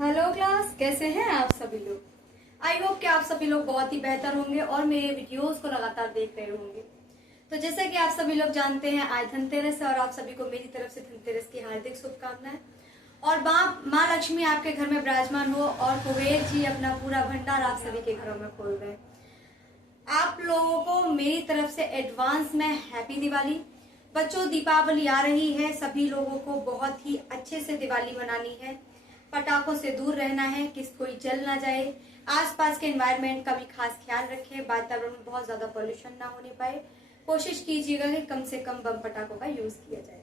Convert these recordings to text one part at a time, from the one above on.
Hello class, कैसे हैं आप सभी लोग। आई होप कि आप सभी लोग बहुत ही बेहतर होंगे और मेरे वीडियोस को लगातार देख रहे होंगे। तो जैसा कि आप सभी लोग जानते हैं, आज धनतेरस है और आप सभी को मेरी तरफ से धनतेरस की हार्दिक शुभकामनाएं। और माँ लक्ष्मी आपके घर में विराजमान हो और कुबेर जी अपना पूरा भंडार आप सभी के घरों में खोल दें। आप लोगों को मेरी तरफ से एडवांस में हैप्पी दिवाली। बच्चों, दीपावली आ रही है, सभी लोगों को बहुत ही अच्छे से दिवाली मनानी है। पटाखों से दूर रहना है, कोई जल ना जाए। आसपास के एनवायरनमेंट का भी खास ख्याल रखें, वातावरण में बहुत ज्यादा पोल्यूशन ना होने पाए। कोशिश कीजिएगा कि कम से कम बम पटाखों का यूज किया जाए।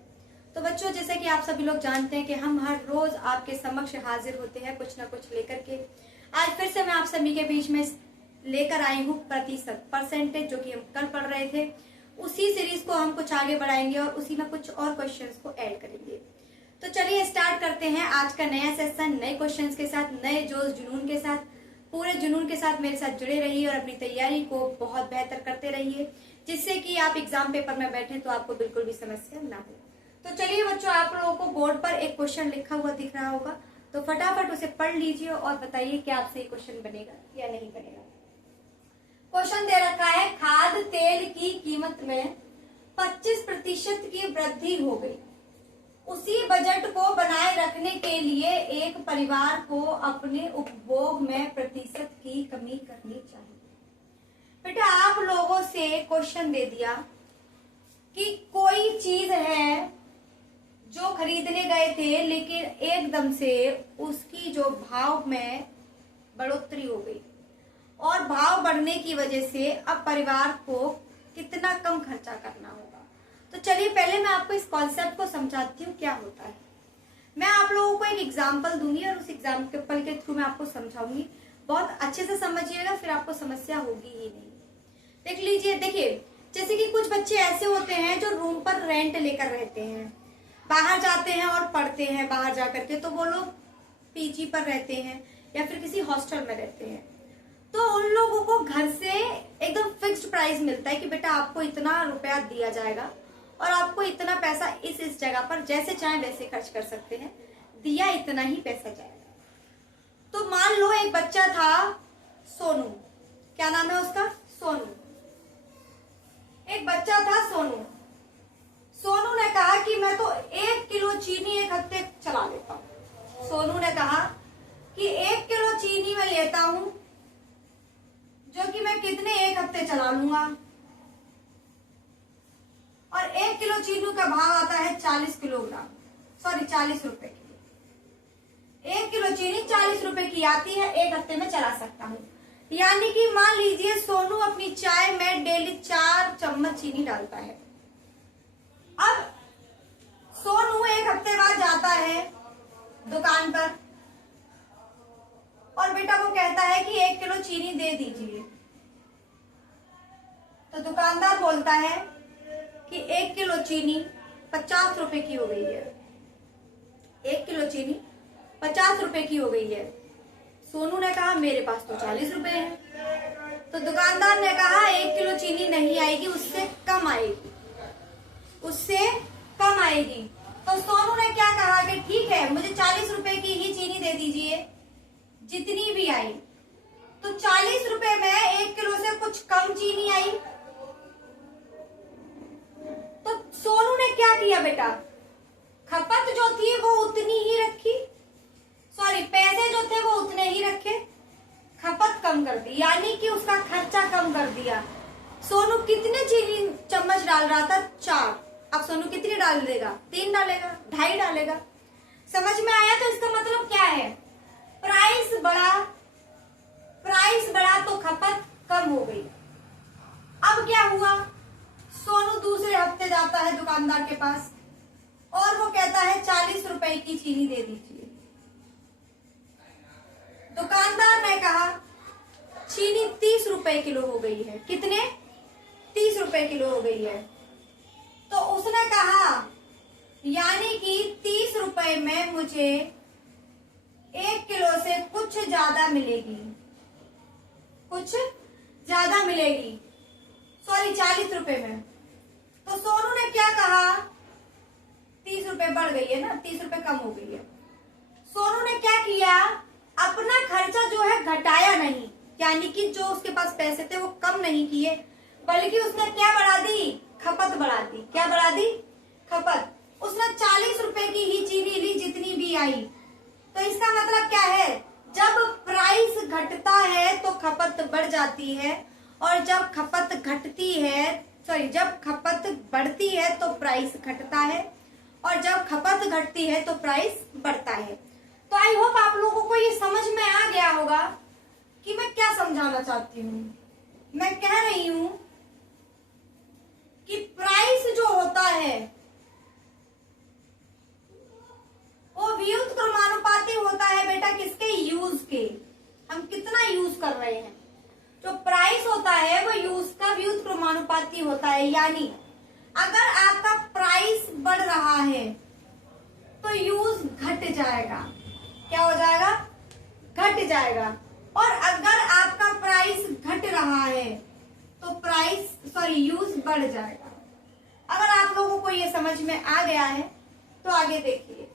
तो बच्चों, जैसे कि आप सभी लोग जानते हैं कि हम हर रोज आपके समक्ष हाजिर होते हैं कुछ ना कुछ लेकर के। आज फिर से मैं आप सभी के बीच में लेकर आई हूँ प्रतिशत परसेंटेज, जो कि हम कल पढ़ रहे थे। उसी सीरीज को हम कुछ आगे बढ़ाएंगे और उसी में कुछ और क्वेश्चंस को ऐड करेंगे। तो चलिए स्टार्ट करते हैं आज का नया सेशन, नए क्वेश्चंस के साथ, नए जोश जुनून के साथ। पूरे जुनून के साथ मेरे साथ जुड़े रहिए और अपनी तैयारी को बहुत बेहतर करते रहिए, जिससे कि आप एग्जाम पेपर में बैठे तो आपको बिल्कुल भी समस्या ना हो। तो चलिए बच्चों, आप लोगों को बोर्ड पर एक क्वेश्चन लिखा हुआ दिख रहा होगा, तो फटाफट उसे पढ़ लीजिए और बताइए कि आपसे ये क्वेश्चन बनेगा या नहीं बनेगा। क्वेश्चन दे रखा है, खाद्य तेल की कीमत में 25% की वृद्धि हो गई। उसी बजट को बनाए रखने के लिए एक परिवार को अपने उपभोग में प्रतिशत की कमी करनी चाहिए। बेटा, आप लोगों से क्वेश्चन दे दिया कि कोई चीज है जो खरीदने गए थे, लेकिन एकदम से उसकी जो भाव में बढ़ोतरी हो गई और भाव बढ़ने की वजह से अब परिवार को कितना कम खर्चा करना होगा। तो चलिए पहले मैं आपको इस कॉन्सेप्ट को समझाती हूँ क्या होता है। मैं आप लोगों को एक एग्जाम्पल दूंगी और उस एग्जाम्पल के थ्रू मैं आपको समझाऊंगी। बहुत अच्छे से समझिएगा, फिर आपको समस्या होगी ही नहीं। देख लीजिए, देखिए, जैसे कि कुछ बच्चे ऐसे होते हैं जो रूम पर रेंट लेकर रहते हैं, बाहर जाते हैं और पढ़ते हैं बाहर जाकर के, तो वो लोग पीजी पर रहते हैं या फिर किसी हॉस्टल में रहते हैं। तो उन लोगों को घर से एकदम फिक्स्ड प्राइस मिलता है कि बेटा आपको इतना रुपया दिया जाएगा और आपको इतना पैसा इस जगह पर जैसे चाहे वैसे खर्च कर सकते हैं, दिया इतना ही पैसा जाएगा। तो मान लो एक बच्चा था सोनू, क्या नाम है उसका, सोनू। एक बच्चा था सोनू। सोनू ने कहा कि मैं तो 1 किलो चीनी एक हफ्ते चला लेता हूँ। सोनू ने कहा कि 1 किलो चीनी मैं लेता हूं, जो कि मैं कितने एक हफ्ते चला लूंगा। और 1 किलो चीनी का भाव आता है 40 रुपए की। 1 किलो चीनी 40 रुपए की आती है, एक हफ्ते में चला सकता हूँ। यानी कि मान लीजिए सोनू अपनी चाय में डेली 4 चम्मच चीनी डालता है। अब सोनू एक हफ्ते बाद जाता है दुकान पर और बेटा वो कहता है कि 1 किलो चीनी दे दीजिए। तो दुकानदार बोलता है कि 1 किलो चीनी 50 रुपए की हो गई है। 1 किलो चीनी 50 रुपए की हो गई है। सोनू ने कहा मेरे पास तो 40 रुपए है। तो दुकानदार ने कहा 1 किलो चीनी नहीं आएगी, उससे कम आएगी, उससे कम आएगी। तो सोनू ने क्या कहा कि ठीक है, मुझे 40 रुपए की ही चीनी दे दीजिए, जितनी भी आई। तो 40 रुपए में 1 किलो से कुछ कम चीनी आई। तो सोनू ने क्या किया बेटा, खपत जो थी वो उतनी ही रखी, पैसे जो थे वो उतने ही रखे, खपत कम कर दी, यानी कि उसका खर्चा कम कर दिया। सोनू कितने चीनी चम्मच डाल रहा था, 4। अब सोनू कितनी डाल देगा, 3 डालेगा, 2.5 डालेगा। समझ में आया? तो इसका मतलब क्या है, प्राइस बढ़ा तो खपत कम हो गई। अब क्या हुआ, सोनू दूसरे हफ्ते जाता है दुकानदार के पास और वो कहता है 40 रुपए की चीनी दे दीजिए। दुकानदार ने कहा चीनी 30 रुपए किलो हो गई है। कितने? 30 रुपए किलो हो गई है। तो उसने कहा यानी कि 30 रुपए में मुझे 1 किलो से कुछ ज्यादा मिलेगी, 40 रुपए में। तो सोनू ने क्या कहा, 30 रुपए बढ़ गई है ना, 30 रुपए कम हो गई है। सोनू ने क्या किया, अपना खर्चा जो है घटाया नहीं, यानी कि जो उसके पास पैसे थे वो कम नहीं किए, बल्कि उसने क्या बढ़ा दी, खपत बढ़ा दी। क्या बढ़ा दी, खपत। उसने 40 रुपए की ही चीनी ली जितनी भी आई। तो इसका मतलब क्या है, जब प्राइस घटता है तो खपत बढ़ जाती है, और जब खपत घटती है, जब खपत बढ़ती है तो प्राइस घटता है, और जब खपत घटती है तो प्राइस बढ़ता है। तो आई होप आप लोगों को ये समझ में आ गया होगा कि मैं क्या समझाना चाहती हूँ। मैं कह रही हूं कि प्राइस जो होता है वो व्युत्क्रमानुपाती होता है बेटा, किसके, यूज के। हम कितना यूज कर रहे हैं। जो प्राइस होता है वो यूज का व्युत्क्रमानुपाती होता है, यानी अगर आपका प्राइस बढ़ रहा है तो यूज घट जाएगा। क्या हो जाएगा, घट जाएगा। और अगर आपका प्राइस घट रहा है तो यूज बढ़ जाएगा। अगर आप लोगों को ये समझ में आ गया है तो आगे देखिए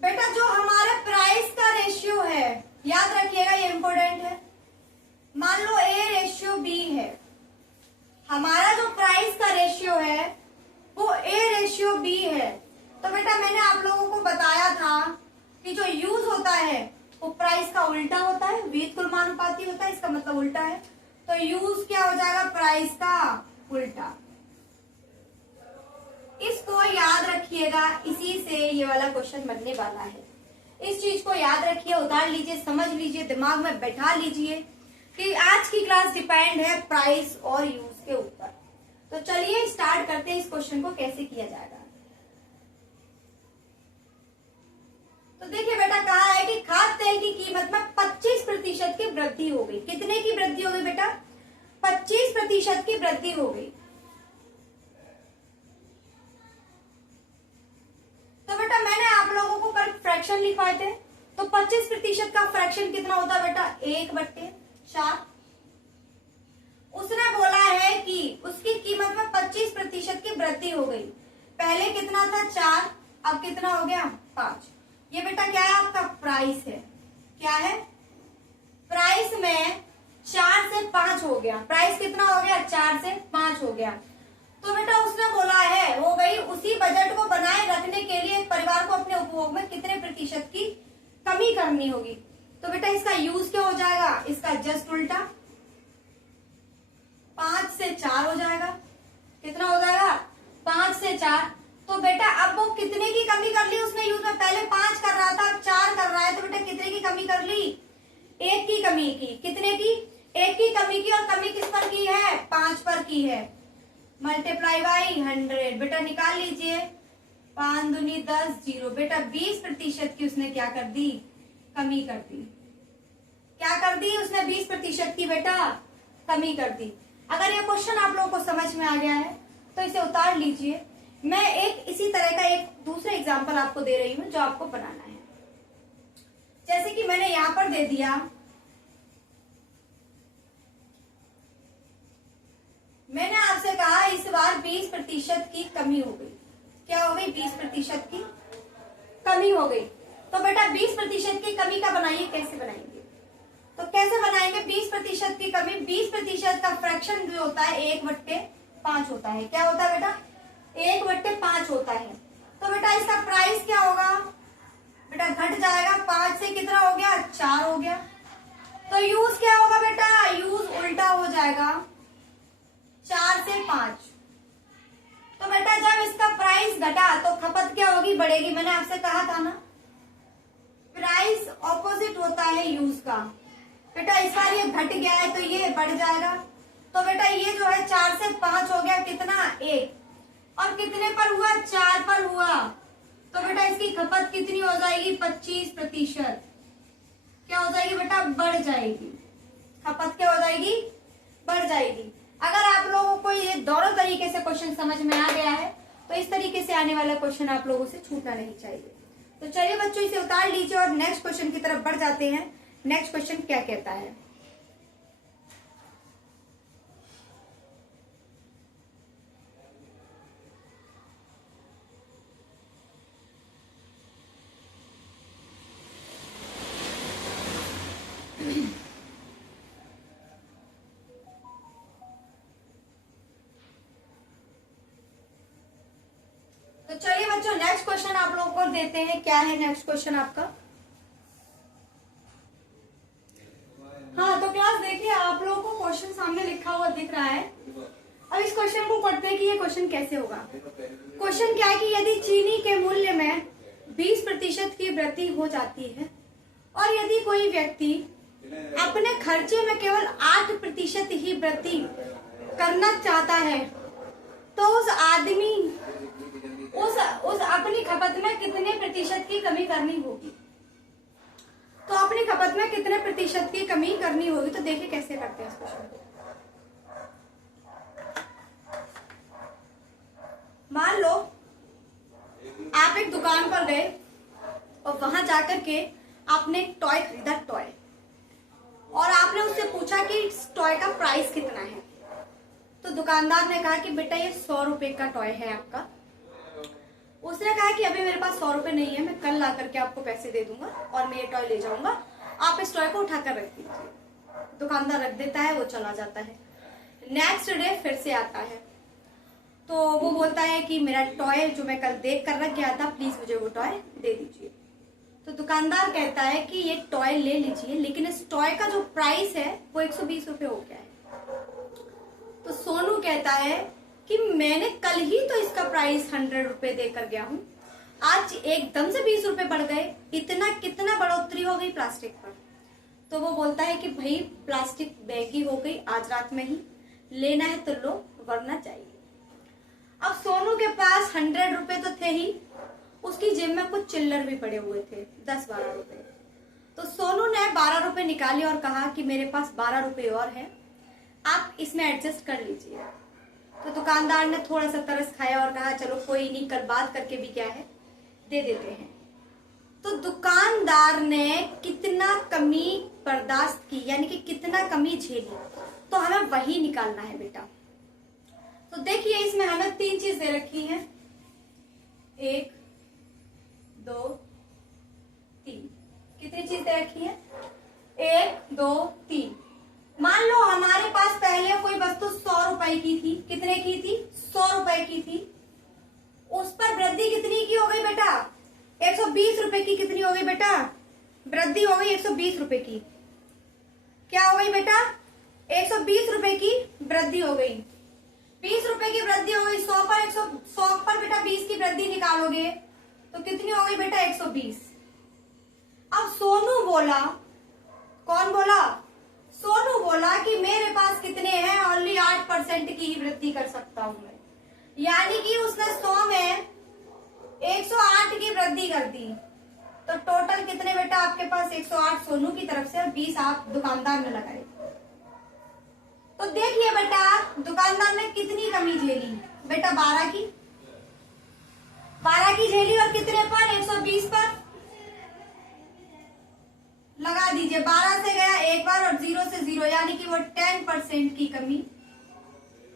बेटा, जो हमारे प्राइस का रेशियो है, याद रखिएगा ये इंपॉर्टेंट है। मान लो ए रेशियो बी है, हमारा जो प्राइस का रेशियो है वो ए रेशियो बी है। तो बेटा मैंने आप लोगों को बताया था कि जो यूज होता है वो प्राइस का उल्टा होता है, व्युत्क्रमानुपाती होता है, इसका मतलब उल्टा है। तो यूज क्या हो जाएगा, प्राइस का उल्टा। इसको याद रखिएगा, इसी से ये वाला क्वेश्चन बनने वाला है। इस चीज को याद रखिए, उतार लीजिए, समझ लीजिए, दिमाग में बैठा लीजिए कि आज की क्लास डिपेंड है प्राइस और यूज के ऊपर। तो चलिए स्टार्ट करते हैं इस क्वेश्चन को कैसे किया जाएगा। तो देखिए बेटा, कहा है कि खाद्य तेल की कीमत में 25% की वृद्धि हो गई। कितने की वृद्धि हो गई बेटा, 25% की वृद्धि हो गई। तो बेटा मैंने आप लोगों को कल फ्रैक्शन लिखवाए थे, तो 25% का फ्रैक्शन कितना होता है बेटा, 1/4। उसने बोला है कि उसकी कीमत में 25% की वृद्धि हो गई। पहले कितना था, 4, अब कितना हो गया, 5। ये बेटा क्या है, आपका प्राइस है। क्या है, प्राइस में 4 से 5 हो गया। प्राइस कितना हो गया, 4 से 5 हो गया। तो बेटा उसने बोला है, हो गई, उसी बजट को बनाए रखने के लिए परिवार को अपने उपभोग में कितने प्रतिशत की कमी करनी होगी। तो बेटा इसका यूज क्या हो जाएगा, इसका जस्ट उल्टा, 5 से 4 हो जाएगा। कितना हो जाएगा, 5 से 4। तो बेटा अब वो कितने की कमी कर ली उसने यूज में, पहले 5 कर रहा था, अब 4 कर रहा है। तो बेटा कितने की कमी कर ली, 1 की कमी की। कितने की, 1 की कमी की। और कमी किस पर की है, 5 पर की है। Multiply by 100। बेटा निकाल लीजिए, 5 दूनी 10, 0। बेटा 20% की उसने क्या कर दी, कमी कर दी। क्या कर दी उसने, 20% की बेटा कमी कर दी। अगर ये क्वेश्चन आप लोगों को समझ में आ गया है तो इसे उतार लीजिए। मैं एक इसी तरह का एक दूसरा एग्जांपल आपको दे रही हूं जो आपको बनाना है। जैसे कि मैंने यहां पर दे दिया, मैंने आपसे कहा इस बार 20% की कमी हो गई। क्या हो गई, 20% की कमी हो गई। तो बेटा 20% की कमी का बनाइए, कैसे बनाएंगे, तो कैसे बनाएंगे 20% की कमी। 20% का फ्रैक्शन जो होता है 1/5 होता है। क्या होता है बेटा, 1/5 होता है। तो बेटा इसका प्राइस क्या होगा, बेटा घट जाएगा, 5 से कितना हो गया, 4 हो गया। तो यूज क्या होगा बेटा, यूज उल्टा हो जाएगा, 4 से 5। तो बेटा जब इसका प्राइस घटा तो खपत क्या होगी, बढ़ेगी। मैंने आपसे कहा था ना, प्राइस ऑपोजिट होता है यूज का। बेटा इस बार ये घट गया है तो ये बढ़ जाएगा। तो बेटा ये जो है 4 से 5 हो गया, कितना, 1। और कितने पर हुआ, 4 पर हुआ। तो बेटा इसकी खपत कितनी हो जाएगी, 25%। क्या हो जाएगी बेटा, बढ़ जाएगी। खपत क्या हो जाएगी, बढ़ जाएगी। अगर आप लोगों को ये दोनों तरीके से क्वेश्चन समझ में आ गया है तो इस तरीके से आने वाला क्वेश्चन आप लोगों से छूटना नहीं चाहिए। तो चलिए बच्चों इसे उतार लीजिए और नेक्स्ट क्वेश्चन की तरफ बढ़ जाते हैं। नेक्स्ट क्वेश्चन क्या कहता है, क्वेश्चन आप लोगों को देते हैं। क्या है नेक्स्ट क्वेश्चन आपका? हाँ, तो क्लास देखिए, आप लोगों को क्वेश्चन सामने लिखा हुआ दिख रहा है। अब इस क्वेश्चन को पढ़ते हैं कि ये क्वेश्चन कैसे होगा। क्वेश्चन क्या है कि यदि चीनी के मूल्य में 20% की वृद्धि हो जाती है और यदि कोई व्यक्ति अपने खर्चे में केवल 8% ही वृद्धि करना चाहता है तो उस आदमी उस अपनी खपत में कितने प्रतिशत की कमी करनी होगी? तो अपनी खपत में कितने प्रतिशत की कमी करनी होगी? तो देखिए कैसे करते हैं इस क्वेश्चन को। मान लो आप एक दुकान पर गए और वहां जाकर के आपने एक टॉय खरीदा, टॉय, और आपने उससे पूछा कि इस टॉय का प्राइस कितना है। तो दुकानदार ने कहा कि बेटा ये 100 रुपए का टॉय है आपका। उसने कहा कि अभी मेरे पास 100 रुपए नहीं है, मैं कल ला करके आपको पैसे दे दूंगा और मैं ये टॉय ले जाऊंगा, आप इस टॉय को उठाकर रख दीजिए। दुकानदार रख देता है, वो चला जाता है। नेक्स्ट डे फिर से आता है तो वो बोलता है कि मेरा टॉय जो मैं कल देख कर रख गया था, प्लीज मुझे वो टॉय दे दीजिए। तो दुकानदार कहता है कि ये टॉय ले लीजिए, लेकिन इस टॉय का जो प्राइस है वो 120 रुपए हो गया है। तो सोनू कहता है कि मैंने कल ही तो इसका प्राइस 100 रुपए देकर गया हूँ, आज एकदम से 20 रुपए बढ़ गए, इतना कितना बढ़ोतरी हो गई प्लास्टिक पर? तो वो बोलता है कि भाई प्लास्टिक महंगी हो गई, आज रात में ही लेना है तो लो, वरना चाहिए। अब सोनू के पास 100 रुपए तो थे ही, उसकी जेब में कुछ चिल्लर भी पड़े हुए थे, 10-12 रुपए। तो सोनू ने 12 रुपए निकाले और कहा कि मेरे पास 12 रुपए और हैं, आप इसमें एडजस्ट कर लीजिए। तो दुकानदार ने थोड़ा सा तरस खाया और कहा चलो कोई नहीं, कल बात करके भी क्या है, दे देते हैं। तो दुकानदार ने कितना कमी बर्दाश्त की, यानी कि कितना कमी झेली, तो हमें वही निकालना है बेटा। तो देखिए इसमें हमें 3 चीज दे रखी है, 1 2 3। कितनी चीज दे रखी है? 1 2 3। मान लो हमारे पास पहले कोई वस्तु 100 रुपए की थी। कितने की थी? 100 रुपए की थी। उस पर वृद्धि कितनी की हो गई बेटा? 120 रुपए की। कितनी हो गई बेटा? वृद्धि हो गई 120 रुपए की। क्या हो गई बेटा? 120 रुपए की वृद्धि हो गई। 20 रुपए की वृद्धि हो गई। 100 पर बेटा 20 की वृद्धि निकालोगे तो कितनी हो गई बेटा? 120। अब सोनू बोला, कौन बोला? सोनू बोला कि मेरे पास कितने हैं? ओनली 8% की ही वृद्धि कर सकता हूं मैं। यानी कि उसने 100 में 108 की वृद्धि कर दी। तो टोटल कितने बेटा आपके पास? 108 सोनू की तरफ से और 20 आप दुकानदार ने लगाए। तो देखिए बेटा दुकानदार ने कितनी कमी झेली बेटा? 12 की झेली। और कितने पर? 120 पर। लगा दीजिए, 12 से गया एक बार और 0 से 0, यानी कि वो 10% की कमी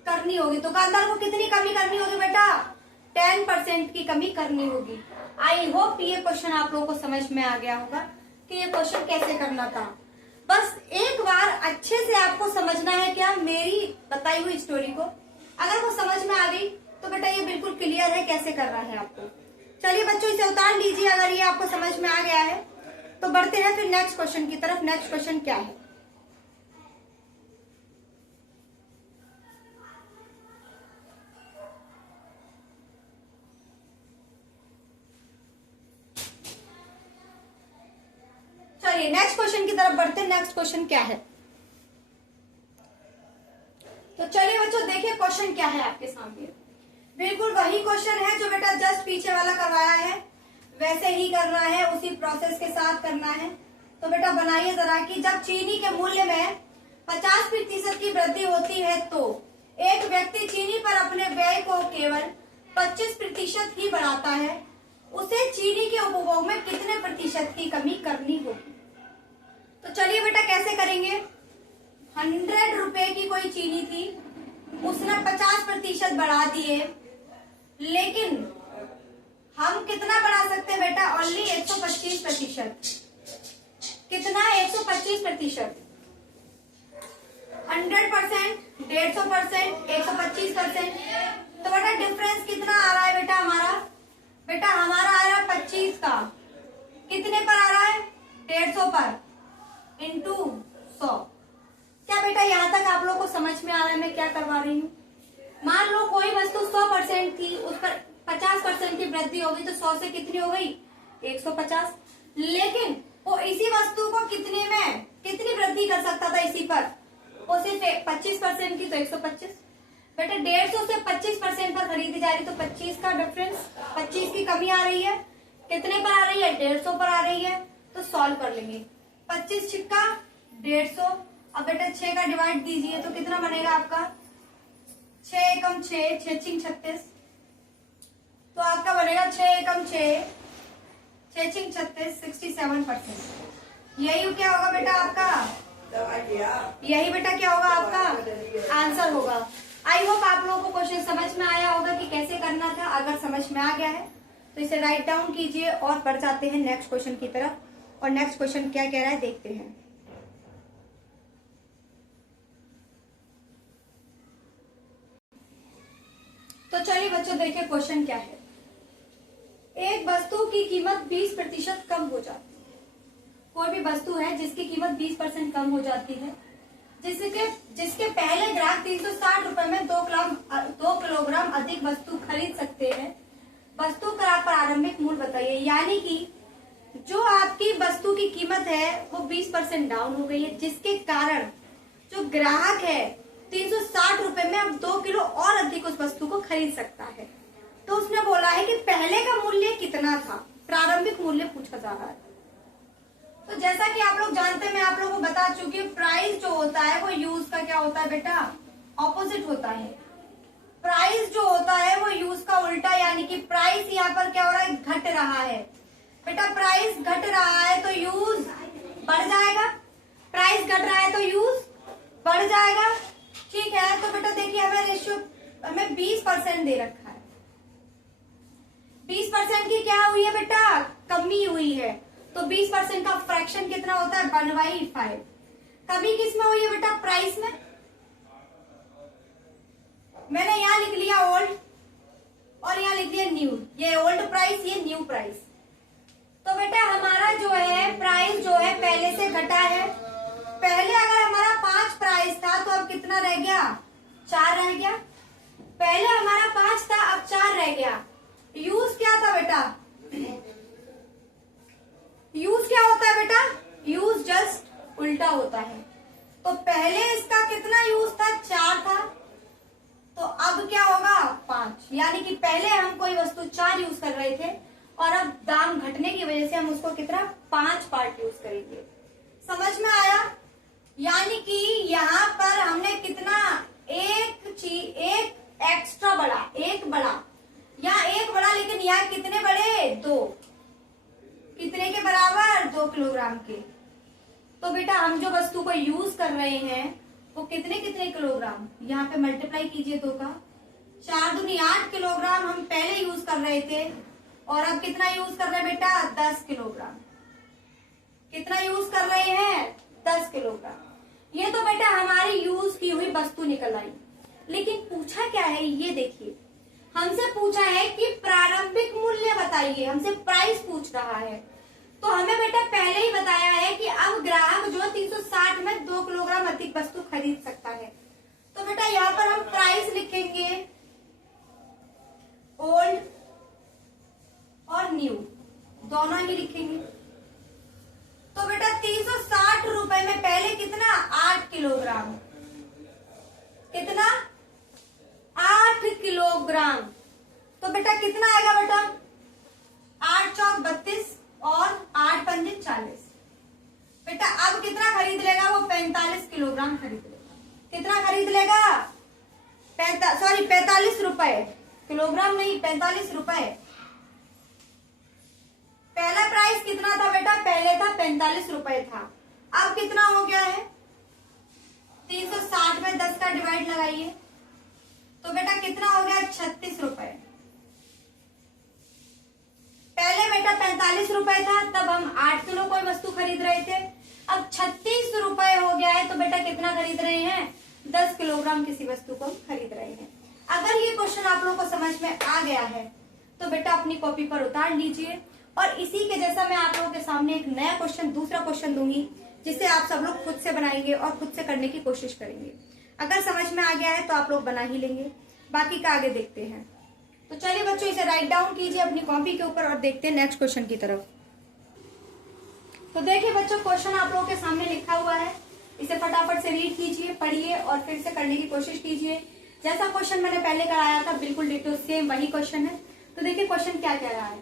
करनी होगी। दुकानदार को कितनी कमी करनी होगी बेटा? 10% की कमी करनी होगी। आई होप ये क्वेश्चन आप लोगों को समझ में आ गया होगा कि ये क्वेश्चन कैसे करना था। बस एक बार अच्छे से आपको समझना है क्या मेरी बताई हुई स्टोरी को। अगर वो समझ में आ गई तो बेटा ये बिल्कुल क्लियर है कैसे करना है आपको। चलिए बच्चों इसे उतार लीजिए अगर ये आपको समझ में आ गया है। तो बढ़ते हैं फिर नेक्स्ट क्वेश्चन की तरफ। नेक्स्ट क्वेश्चन क्या है? चलिए नेक्स्ट क्वेश्चन की तरफ बढ़ते हैं। नेक्स्ट क्वेश्चन क्या है? तो चलिए बच्चों देखिए क्वेश्चन क्या है आपके सामने। बिल्कुल वही क्वेश्चन है जो बेटा जस्ट पीछे वाला करवाया है, वैसे ही करना है, उसी प्रोसेस के साथ करना है। तो बेटा बनाइए जरा कि जब चीनी के मूल्य में 50% की वृद्धि होती है तो एक व्यक्ति चीनी पर अपने व्यय को केवल 25% ही बढ़ाता है, उसे चीनी के उपभोग में कितने प्रतिशत की कमी करनी होगी? तो चलिए बेटा कैसे करेंगे। 100 रुपए की कोई चीनी थी, उसने 50% बढ़ा दिए, लेकिन हम कितना बढ़ा सकते हैं बेटा? ओनली 125%। कितना? 125%। 100%, 150%, 125%। तो बेटा डिफरेंस कितना आ रहा है बेटा हमारा? बेटा हमारा आ रहा है 25 का, कितने पर आ रहा है? 150 पर इंटू 100। क्या बेटा यहाँ तक आप लोग को समझ में आ रहा है मैं क्या करवा रही हूँ? मान लो कोई वस्तु 100% थी, उस पर 50% की वृद्धि होगी तो 100 से कितनी हो गई? 150। लेकिन वो इसी वस्तु को कितनी वृद्धि कर सकता था इसी पर? वो सिर्फ 25% की, तो 125। बेटा 150 से 25% पर खरीदी जा रही तो 25 का डिफरेंस, 25 की कमी आ रही है। कितने पर आ रही है? 150 पर आ रही है। तो सॉल्व कर लेंगे। 25 छिक्का 150। अब बेटा 6 का डिवाइड दीजिए तो कितना बनेगा आपका? 6 एकम 6, 6 छिक 36। तो आपका बनेगा 6 एकम 6, 6 छिक 36, 67%। यही क्या होगा बेटा आपका? यही बेटा क्या होगा आपका आंसर होगा। आई होप आप लोगों को क्वेश्चन समझ में आया होगा कि कैसे करना था। अगर समझ में आ गया है तो इसे राइट डाउन कीजिए और बढ़ जाते हैं नेक्स्ट क्वेश्चन की तरफ। और नेक्स्ट क्वेश्चन क्या कह रहा है देखते हैं। तो चलिए बच्चों देखिए क्वेश्चन क्या है। एक वस्तु की कीमत 20% कम हो जाती है। कोई भी वस्तु है जिसकी कीमत 20% कम हो जाती है, जिसके पहले ग्राहक 360 रुपए में 2 किलोग्राम अधिक वस्तु खरीद सकते हैं। वस्तु का प्रारंभिक मूल्य बताइए। यानी कि जो आपकी वस्तु की कीमत है वो 20% डाउन हो गई है, जिसके कारण जो ग्राहक है 360 रुपए में अब 2 किलो और अधिक उस वस्तु को खरीद सकता है। तो उसने बोला है कि पहले का मूल्य कितना था, प्रारंभिक मूल्य पूछा जा रहा है। तो जैसा कि आप लोग जानते हैं, मैं आप लोगों को बता चुकी हूँ, प्राइस जो होता है वो यूज का क्या होता है बेटा? ऑपोजिट होता है। प्राइस जो होता है वो यूज का उल्टा, यानी कि प्राइस यहाँ पर क्या हो रहा है? घट रहा है। बेटा प्राइस घट रहा है तो यूज बढ़ जाएगा, प्राइस घट रहा है तो यूज बढ़ जाएगा। ठीक है, तो बेटा देखिए हमें रेशियो हमें 20% दे रखा है। 20% की क्या हुई है बेटा? कमी हुई है। तो 20% का फ्रैक्शन कितना होता है? 1/5। कमी किस में हुई है बेटा? प्राइस में। मैंने यहाँ लिख लिया ओल्ड और यहाँ लिख लिया न्यू। ये ओल्ड प्राइस, ये न्यू प्राइस। तो बेटा हमारा जो है प्राइस जो है पहले से घटा है। पहले अगर हमारा 5 प्राइस था तो अब कितना रह गया? 4 रह गया। पहले हमारा 5 था, अब 4 रह गया। यूज क्या था बेटा? यूज क्या होता है बेटा? यूज जस्ट उल्टा होता है। तो पहले इसका कितना यूज था? 4 था, तो अब क्या होगा? 5। यानी कि पहले हम कोई वस्तु 4 यूज कर रहे थे और अब दाम घटने की वजह से हम उसको कितना? 5 पार्ट यूज करेंगे। समझ में आया? यानी कि यहाँ पर हमने कितना एक एक्स्ट्रा बड़ा, एक बड़ा, यहाँ एक बड़ा, लेकिन यहाँ कितने बड़े? 2। कितने के बराबर? 2 किलोग्राम के। तो बेटा हम जो वस्तु को यूज कर रहे हैं वो कितने किलोग्राम? यहाँ पे मल्टीप्लाई कीजिए 2 का। 4 दूनी 8 किलोग्राम हम पहले यूज कर रहे थे और अब कितना यूज कर रहे हैं बेटा? 10 किलोग्राम। कितना यूज कर रहे हैं? 10 किलोग्राम। ये तो बेटा हमारी यूज की हुई वस्तु निकल आई। लेकिन पूछा क्या है ये देखिए, हमसे पूछा है कि प्रारंभिक मूल्य बताइए, हमसे प्राइस पूछ रहा है। तो हमें बेटा पहले ही बताया है कि अब ग्राहक जो 360 में 2 किलोग्राम अधिक वस्तु खरीद सकता है। तो बेटा यहाँ पर हम प्राइस लिखेंगे ओल्ड और न्यू, दोनों ही लिखेंगे। तो बेटा 360 रुपए में पहले कितना? 8 किलोग्राम। कितना? 8 किलोग्राम। तो बेटा कितना आएगा बेटा? 8 चौक 32 और 8 पंजे 40। बेटा अब कितना खरीद लेगा वो? 45 किलोग्राम खरीद लेगा। कितना खरीद लेगा? 45 रुपए। किलोग्राम नहीं, 45 रुपए। पहला प्राइस कितना था बेटा? पहले था 45 रुपए था। अब कितना हो गया है? 360 में 10 का डिवाइड लगाइए तो बेटा कितना हो गया? 36 रुपए। पहले बेटा 45 रुपए था, तब हम 8 किलो कोई वस्तु खरीद रहे थे। अब 36 रुपए हो गया है तो बेटा कितना खरीद रहे हैं? 10 किलोग्राम किसी वस्तु को खरीद रहे हैं। अगर ये क्वेश्चन आप लोगों को समझ में आ गया है तो बेटा अपनी कॉपी पर उतार लीजिए और इसी के जैसा मैं आप लोगों के सामने एक नया क्वेश्चन, दूसरा क्वेश्चन दूंगी, जिसे आप सब लोग खुद से बनाएंगे और खुद से करने की कोशिश करेंगे। अगर समझ में आ गया है तो आप लोग बना ही लेंगे, बाकी का आगे देखते हैं। तो चलिए बच्चों, इसे राइट डाउन कीजिए अपनी कॉपी के ऊपर और देखते हैं नेक्स्ट क्वेश्चन की तरफ। तो देखिए बच्चों, क्वेश्चन आप लोगों के सामने लिखा हुआ है, इसे फटाफट से रीड कीजिए, पढ़िए और फिर से करने की कोशिश कीजिए। जैसा क्वेश्चन मैंने पहले कराया था बिल्कुल डिटो सेम वही क्वेश्चन है। तो देखिए क्वेश्चन क्या कह रहा है।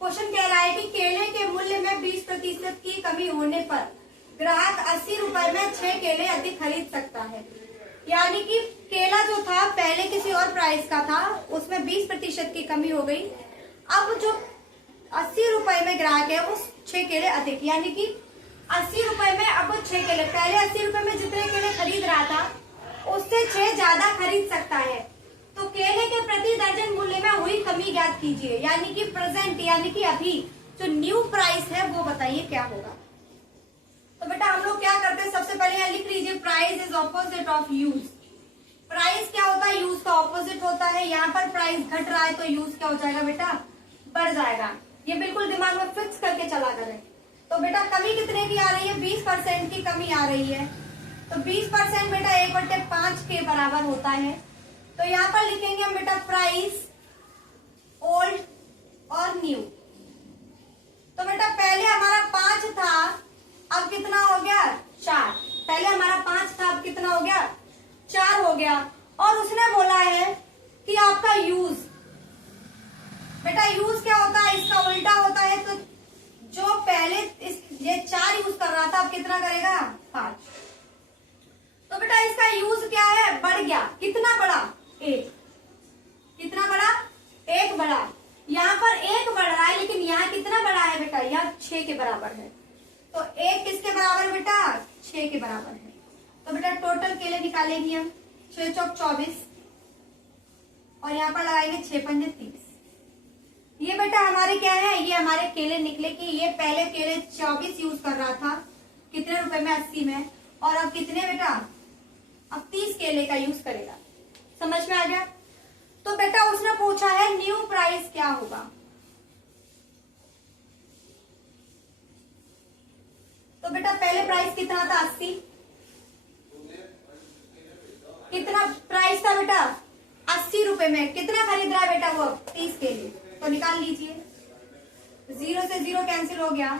क्वेश्चन कह रहा है कि केले के मूल्य में 20% की कमी होने पर ग्राहक 80 रुपए में 6 केले अधिक खरीद सकता है। यानी कि केला जो था पहले किसी और प्राइस का था, उसमें 20% की कमी हो गई। अब जो 80 रुपए में ग्राहक है वो 6 केले अधिक, यानी कि 80 रुपए में अब वो 6 केले, पहले 80 रुपए में जितने केले खरीद रहा था उससे 6 ज्यादा खरीद सकता है। तो केले के प्रति दर्जन मूल्य में हुई कमी ज्ञात कीजिए, यानी कि प्रेजेंट, यानी कि अभी जो न्यू प्राइस है वो बताइए क्या होगा। तो बेटा हम लोग क्या करते हैं, सबसे पहले यहाँ लिख लीजिए price is opposite of use. Price क्या होता है, यूज का ऑपोजिट होता है। यहाँ पर प्राइस घट रहा है तो यूज क्या हो जाएगा बेटा, बढ़ जाएगा। ये बिल्कुल दिमाग में फिक्स करके चला करें। तो बेटा कमी कितने की आ रही है, 20% की कमी आ रही है। तो 20% बेटा 1/5 के बराबर होता है। तो यहाँ पर लिखेंगे हम बेटा प्राइस ओल्ड और न्यू। तो बेटा पहले हमारा 5 था, अब कितना हो गया 4। पहले हमारा 5 था, अब कितना हो गया 4 हो गया। और उसने बोला है कि आपका यूज, बेटा यूज क्या होता है, इसका उल्टा होता है। तो जो पहले ये 4 यूज कर रहा था अब कितना करेगा 5। तो बेटा इसका यूज क्या है, बढ़ गया। कितना बढ़ा, 1। कितना बढ़ा, 1 बढ़ा। यहाँ पर 1 बढ़ रहा है, लेकिन यहाँ कितना बढ़ा है बेटा, यहाँ 6 के बराबर है। तो 1 किसके बराबर है बेटा, 6 के बराबर है। तो बेटा टोटल केले निकालेंगे हम, 6 चौक 24 और यहाँ पर लगाएंगे 6 पंजे 30। ये बेटा हमारे क्या है, ये हमारे केले निकले कि ये पहले केले 24 यूज कर रहा था, कितने रुपए में, 80 में, और अब कितने बेटा, अब 30 केले का यूज करेगा। समझ में आ गया। तो बेटा उसने पूछा है न्यू प्राइस क्या होगा। तो बेटा पहले प्राइस कितना था 80, कितना प्राइस था बेटा 80 रुपए में, कितना खरीद रहा है बेटा वो 30 केले। तो निकाल लीजिए, 0 से 0 कैंसिल हो गया,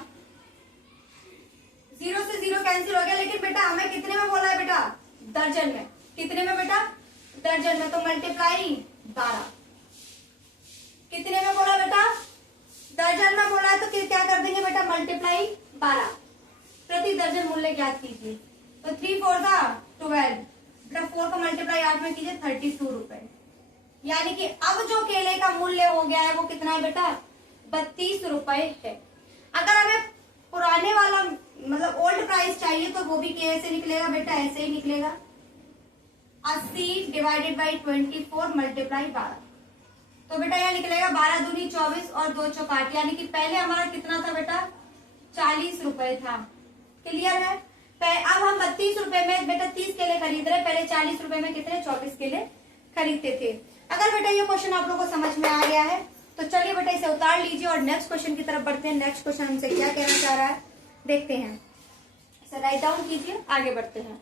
0 से 0 कैंसिल हो गया। लेकिन बेटा हमें कितने में बोला है बेटा, दर्जन में। कितने में बेटा, दर्जन में। तो मल्टीप्लाई 12। कितने में बोला बेटा, दर्जन में बोला है, तो क्या कर देंगे बेटा, मल्टीप्लाई 12। प्रति दर्जन मूल्य ज्ञात कीजिए। तो 3 4 12, बेटा 4 का मल्टीप्लाई 8 में कीजिए, 32 रुपए। यानी कि अब जो केले का मूल्य हो गया है वो कितना है बेटा, 32 रुपए है। अगर हमें पुराने वाला मतलब ओल्ड प्राइस चाहिए तो वो भी कैसे निकलेगा बेटा, ऐसे ही निकलेगा, 80 डिवाइडेड बाई 24 मल्टीप्लाई 12। तो बेटा यहाँ निकलेगा 12 दूनी 24 और 2 चौक 8। यानी कि पहले हमारा कितना था बेटा, 40 रुपए था। क्लियर है। अब हम 32 रुपए में बेटा 30 केले खरीद रहे, पहले 40 रुपए में कितने 24 केले खरीदते थे। अगर बेटा ये क्वेश्चन आप लोगों को समझ में आ गया है तो चलिए बेटा इसे उतार लीजिए और नेक्स्ट क्वेश्चन की तरफ बढ़ते हैं। नेक्स्ट क्वेश्चन हमसे क्या कहना चाह रहा है देखते हैं। इसे राइट डाउन कीजिए, आगे बढ़ते हैं।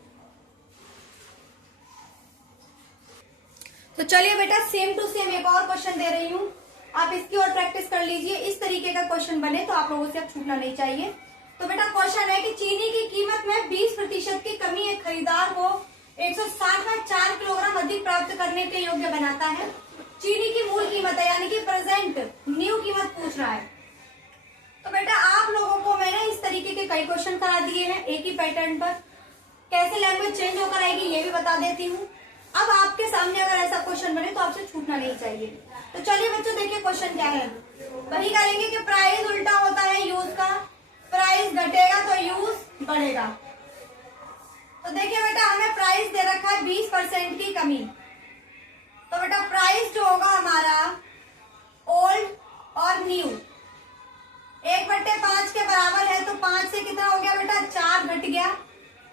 तो चलिए बेटा सेम टू सेम एक और क्वेश्चन दे रही हूँ, आप इसकी और प्रैक्टिस कर लीजिए। इस तरीके का क्वेश्चन बने तो आप लोगों से अब छूटना नहीं चाहिए। तो बेटा क्वेश्चन है कि चीनी की कीमत में 20% की कमी एक खरीदार को 160 में 4 किलोग्राम अधिक प्राप्त करने के योग्य बनाता है। चीनी की मूल कीमत है, यानी कि प्रेजेंट न्यू कीमत पूछ रहा है। तो बेटा आप लोगों को मैंने इस तरीके के कई क्वेश्चन करा दिए हैं एक ही पैटर्न पर। कैसे लैंग्वेज चेंज होकर आएगी ये भी बता देती हूँ। अब आपके सामने अगर ऐसा क्वेश्चन बने तो आपसे छूटना नहीं चाहिए। तो चलिए बच्चों देखिए क्वेश्चन क्या है। वही करेंगे कि प्राइस उल्टा होता है यूज का, प्राइस घटेगा तो यूज बढ़ेगा। तो देखिए बेटा हमें प्राइस दे रखा है 20% की कमी। तो बेटा प्राइस जो होगा हमारा ओल्ड और न्यू 1/5 के बराबर है। तो 5 से कितना हो गया बेटा 4 घट गया।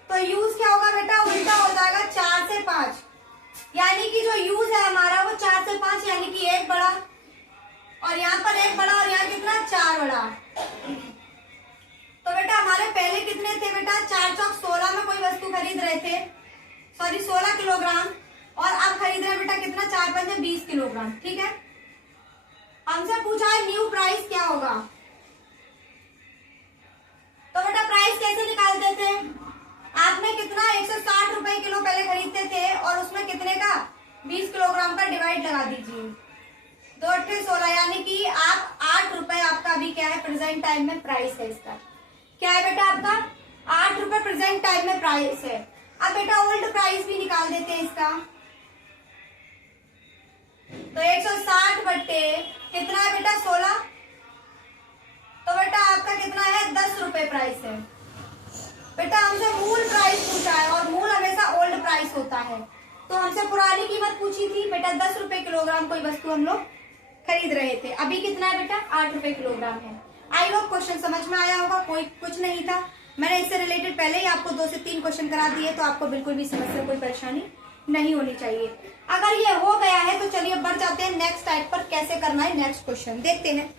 तो यूज क्या होगा बेटा, उल्टा हो जाएगा 4 से 5। यानी कि जो यूज है हमारा वो 4 से 5 यानी कि 1 बढ़ा। और यहाँ पर 1 बड़ा और यहाँ कितना 4 बड़ा। तो बेटा हमारे पहले कितने थे बेटा, 4 चौक 16 में कोई वस्तु खरीद रहे थे, सॉरी 16 किलोग्राम, और अब खरीद रहे हैं बेटा कितना, 4 पंजे 20 किलोग्राम। ठीक है, हमसे पूछा है न्यू प्राइस क्या होगा। तो बेटा प्राइस कैसे निकालते थे, आपने कितना 160 रुपए किलो पहले खरीदते थे और उसमें कितने का 20 किलोग्राम का डिवाइड लगा दीजिए, 2 8 16, यानी कि आप 8 रुपए आपका अभी क्या है प्रेजेंट टाइम में प्राइस है इसका। क्या है बेटा आपका 8 रुपए प्रेजेंट टाइम में प्राइस है। अब बेटा ओल्ड प्राइस भी निकाल देते हैं इसका। तो 160 बट्टे कितना है बेटा 16, तो बेटा आपका कितना है 10 रुपए प्राइस है। बेटा हमसे मूल प्राइस पूछा है और मूल हमेशा ओल्ड प्राइस होता है, तो हमसे पुरानी कीमत पूछी थी बेटा 10 रुपए किलोग्राम कोई वस्तु हम लोग खरीद रहे थे, अभी कितना है बेटा 8 रुपए किलोग्राम है। आई होप क्वेश्चन समझ में आया होगा, कोई कुछ नहीं था, मैंने इससे रिलेटेड पहले ही आपको 2 से 3 क्वेश्चन करा दिए, तो आपको बिल्कुल भी समस्या कोई परेशानी नहीं होनी चाहिए। अगर ये हो गया है तो चलिए बढ़ जाते हैं नेक्स्ट टाइप पर, कैसे करना है नेक्स्ट क्वेश्चन देखते हैं।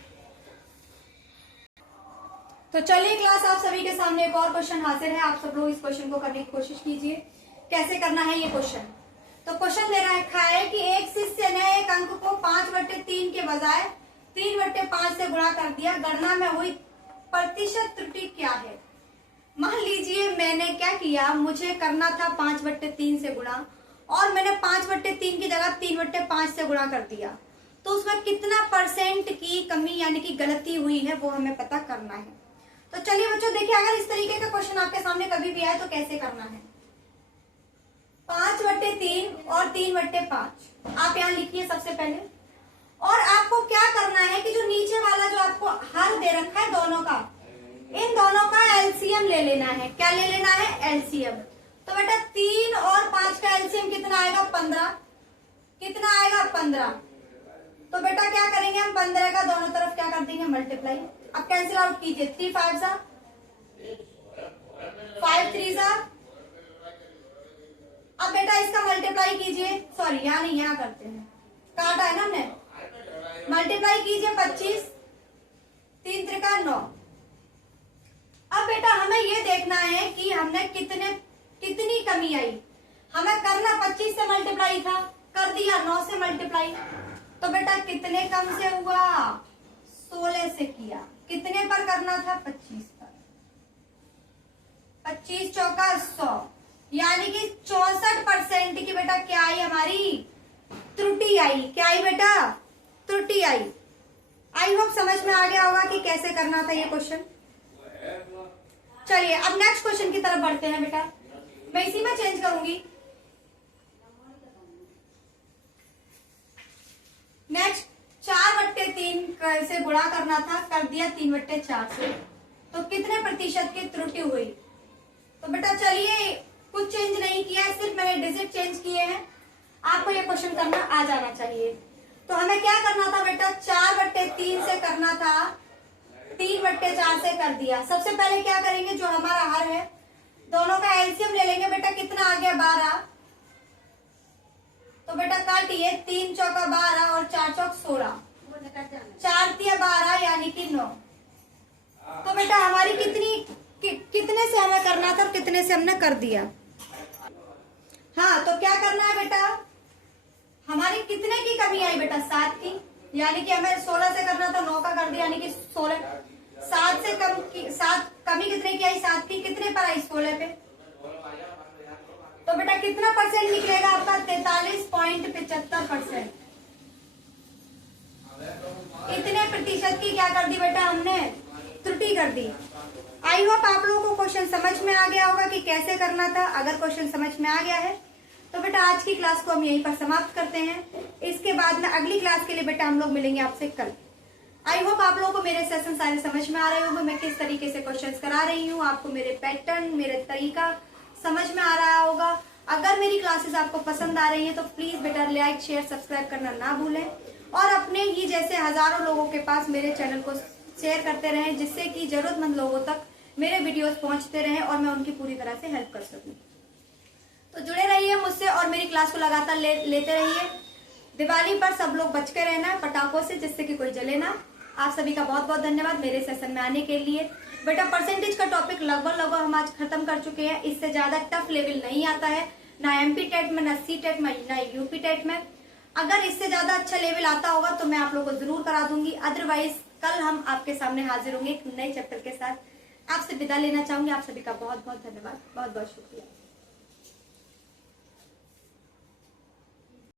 तो चलिए क्लास आप सभी के सामने एक और क्वेश्चन हाजिर है, आप सब लोग इस क्वेश्चन को करने की कोशिश कीजिए। कैसे करना है ये क्वेश्चन, तो क्वेश्चन दे रखा है कि एक शिष्य ने एक अंक को 5/3 के बजाय 3/5 से गुणा कर दिया, गणना में हुई प्रतिशत त्रुटि क्या है। मान लीजिए मैंने क्या किया, मुझे करना था 5/3 से गुणा और मैंने 5/3 की जगह 3/5 से गुणा कर दिया, तो उसमें कितना % की कमी यानी कि गलती हुई है वो हमें पता करना है। तो चलिए बच्चों देखिए, अगर इस तरीके का क्वेश्चन आपके सामने कभी भी आए तो कैसे करना है। 5/3 और 3/5 आप यहाँ लिखिए सबसे पहले, और आपको क्या करना है कि जो नीचे वाला जो आपको हर दे रखा है दोनों का, इन दोनों का एलसीएम ले लेना है। क्या ले लेना है एलसीएम। तो बेटा 3 और 5 का एलसीएम कितना आएगा 15, कितना आएगा 15। तो बेटा क्या करेंगे हम 15 का दोनों तरफ क्या कर देंगे मल्टीप्लाई। अब कैंसिल आउट कीजिए, 3 5 जा 5 3 जा। अब बेटा इसका मल्टीप्लाई कीजिए, सॉरी यहाँ नहीं यहाँ करते हैं, काटा है ना हमने, मल्टीप्लाई कीजिए 25 3 त्रिका 9। अब बेटा हमें ये देखना है कि हमने कितनी कमी आई। हमें करना 25 से मल्टीप्लाई था, कर दिया 9 से मल्टीप्लाई, तो बेटा कितने कम से हुआ 16 से किया। कितने पर करना था 25 पर, 25 चौका 100, यानी कि 64% की बेटा क्या आई हमारी त्रुटि आई। क्या आई बेटा त्रुटि आई। आई होप समझ में आ गया होगा कि कैसे करना था ये क्वेश्चन। चलिए अब नेक्स्ट क्वेश्चन की तरफ बढ़ते हैं बेटा, मैं इसी में चेंज करूंगी। नेक्स्ट 4/3 से गुणा करना था, कर दिया 3/4 से, तो कितने प्रतिशत की त्रुटि हुई। तो बेटा चलिए कुछ चेंज नहीं किया है, सिर्फ मैंने डिजिट चेंज किए हैं। आपको ये क्वेश्चन करना आ जाना चाहिए। तो हमें क्या करना था बेटा 4/3 से करना था, 3/4 से कर दिया। सबसे पहले क्या करेंगे, जो हमारा हर है दोनों का एलसीएम ले लेंगे। बेटा कितना आ गया 12, तो बेटा काटिए 3 चौका 12 और 4 चौक 16, 4 तिया 12 यानी कि 9। तो बेटा हमारी कितने से हमें करना था और कितने से हमने कर दिया। हाँ तो क्या करना है बेटा, हमारी कितने की कमी आई बेटा 7 की, यानी कि हमें 16 से करना था 9 का कर दिया, यानी कि 16। 7 से कमी कितने की आई 7 की, कितने पर आई 16 पे। तो बेटा कितना % निकलेगा आपका 43.75%। इतने प्रतिशत की क्या कर दी बेटा हमने त्रुटि कर दी। आई होप आप लोगों को क्वेश्चन समझ में आ गया होगा कि कैसे करना था। अगर क्वेश्चन समझ में आ गया है तो बेटा आज की क्लास को हम यहीं पर समाप्त करते हैं। इसके बाद में अगली क्लास के लिए बेटा हम लोग मिलेंगे आपसे कल। आई होप आप लोगों को मेरे सेशन सारे समझ में आ रहे होंगे, मैं किस तरीके से क्वेश्चंस करा रही हूँ, आपको मेरे पैटर्न मेरे तरीका समझ में आ रहा होगा। अगर मेरी क्लासेस आपको पसंद आ रही है तो प्लीज बेटा लाइक शेयर सब्सक्राइब करना ना भूलें और अपने ही जैसे हजारों लोगों के पास मेरे चैनल को शेयर करते रहें, जिससे कि जरूरतमंद लोगों तक मेरे वीडियोस पहुंचते रहें और मैं उनकी पूरी तरह से हेल्प कर सकूं। तो जुड़े रहिए मुझसे और मेरी क्लास को लगातार लेते रहिए। दिवाली पर सब लोग बच के रहना है पटाखों से, जिससे कि कोई जले ना। आप सभी का बहुत बहुत धन्यवाद मेरे सेशन में आने के लिए। बेटा परसेंटेज का टॉपिक लगभग हम आज खत्म कर चुके हैं। इससे ज्यादा टफ लेवल नहीं आता है, ना एमपी टेट में, ना सी टेट में, ना यूपी टेट में। अगर इससे ज्यादा अच्छा लेवल आता होगा तो मैं आप लोगों को जरूर करा दूंगी। अदरवाइज कल हम आपके सामने हाजिर होंगे एक नए चैप्टर के साथ। आपसे विदा लेना चाहूंगी। आप सभी का बहुत बहुत धन्यवाद, बहुत बहुत शुक्रिया।